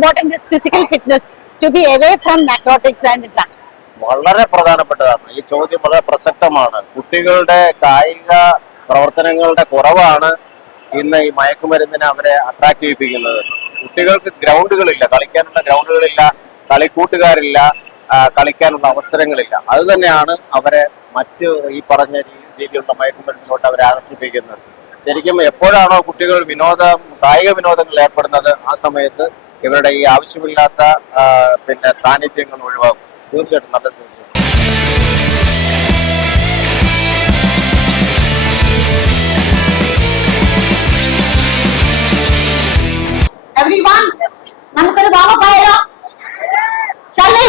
important is physical fitness to be away from narcotics and drugs? വളരെ പ്രധാനപ്പെട്ടതാണ്. ഈ ചോദ്യം വളരെ പ്രസക്തമാണ്. കുട്ടികളുടെ കായിക പ്രവർത്തനങ്ങളുടെ കുറവാണ് ഇന്ന് ഈ മയക്കുമരുന്നിനെ അവരെ അട്രാക്ട് ചെയ്യിപ്പിക്കുന്നത്. കുട്ടികൾക്ക് ഗ്രൗണ്ടുകളില്ല, കളിക്കാനുള്ള ഗ്രൗണ്ടുകളില്ല, കളിക്കൂട്ടുകാരില്ല, കളിക്കാനുള്ള അവസരങ്ങളില്ല. അത് തന്നെയാണ് അവരെ മറ്റ് ഈ പറഞ്ഞ രീതിയിലുള്ള മയക്കുമരുന്നിലോട്ട് അവരെ ആകർഷിപ്പിക്കുന്നത്. ശരിക്കും എപ്പോഴാണോ കുട്ടികൾ കായിക വിനോദങ്ങളിൽ ഏർപ്പെടുന്നത്, ആ സമയത്ത് ഇവരുടെ ഈ ആവശ്യമില്ലാത്ത സാന്നിധ്യങ്ങൾ ഒഴിവാക്കും. തീർച്ചയായിട്ടും നല്ല ചോദ്യം. Everyone, നമുക്കൊരു വാമപ്പ് ആയാലോ? Shall we?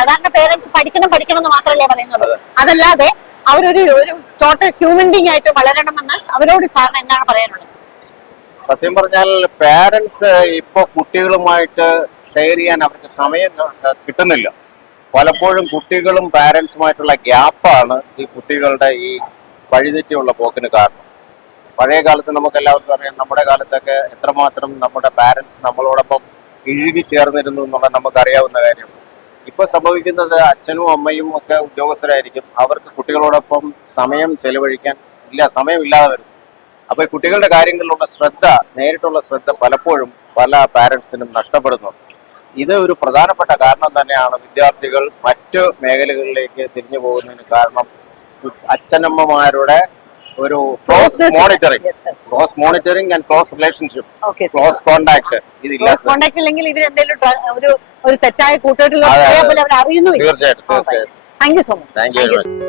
സാധാരണ പേരൻസ് പഠിക്കണം എന്ന് മാത്രമല്ലേ പറയുന്നുള്ളൂ. അതല്ലാതെ അവരൊരു ടോട്ടൽ ഹ്യൂമൻ ബീങ് ആയിട്ട് വളരണമെന്ന് അവരോട് സാറിന് എന്താണ് പറയാനുള്ളത്? സത്യം പറഞ്ഞാൽ പാരന്റ്സ് ഇപ്പൊ കുട്ടികളുമായിട്ട് ഷെയർ ചെയ്യാൻ അവർക്ക് സമയം കിട്ടുന്നില്ല. പലപ്പോഴും കുട്ടികളും പാരന്റ്സുമായിട്ടുള്ള ഗ്യാപ്പാണ് ഈ കുട്ടികളുടെ ഈ വഴിതെറ്റിയുള്ള പോക്കിന് കാരണം. പഴയ കാലത്ത് നമുക്ക് എല്ലാവർക്കും അറിയാം, നമ്മുടെ കാലത്തൊക്കെ എത്രമാത്രം നമ്മുടെ പാരന്റ്സ് നമ്മളോടൊപ്പം ഇഴുകി ചേർന്നിരുന്നു എന്നുള്ളത് നമുക്കറിയാവുന്ന കാര്യം. ഇപ്പൊ സംഭവിക്കുന്നത് അച്ഛനും അമ്മയും ഒക്കെ ഉദ്യോഗസ്ഥരായിരിക്കും. അവർക്ക് കുട്ടികളോടൊപ്പം സമയം ചെലവഴിക്കാൻ സമയമില്ലാതെ വരുന്നു. അപ്പൊ ഈ കുട്ടികളുടെ കാര്യങ്ങളിലുള്ള നേരിട്ടുള്ള ശ്രദ്ധ പലപ്പോഴും പല പാരന്റ്സിനും നഷ്ടപ്പെടുന്നുണ്ട്. ഇത് ഒരു പ്രധാനപ്പെട്ട കാരണം തന്നെയാണ് വിദ്യാർത്ഥികൾ മറ്റു മേഖലകളിലേക്ക് തിരിഞ്ഞു പോകുന്നതിന് കാരണം. അച്ഛനമ്മമാരുടെ ഒരു close monitoring and close relationship, close contact ഇല്ലെങ്കിൽ ഇതിൽ ഒരു തെറ്റായ കൂട്ടുകെട്ടിലൂടെ അവർ അറിയുന്നു. തീർച്ചയായിട്ടും. Thank you so much. Thank you.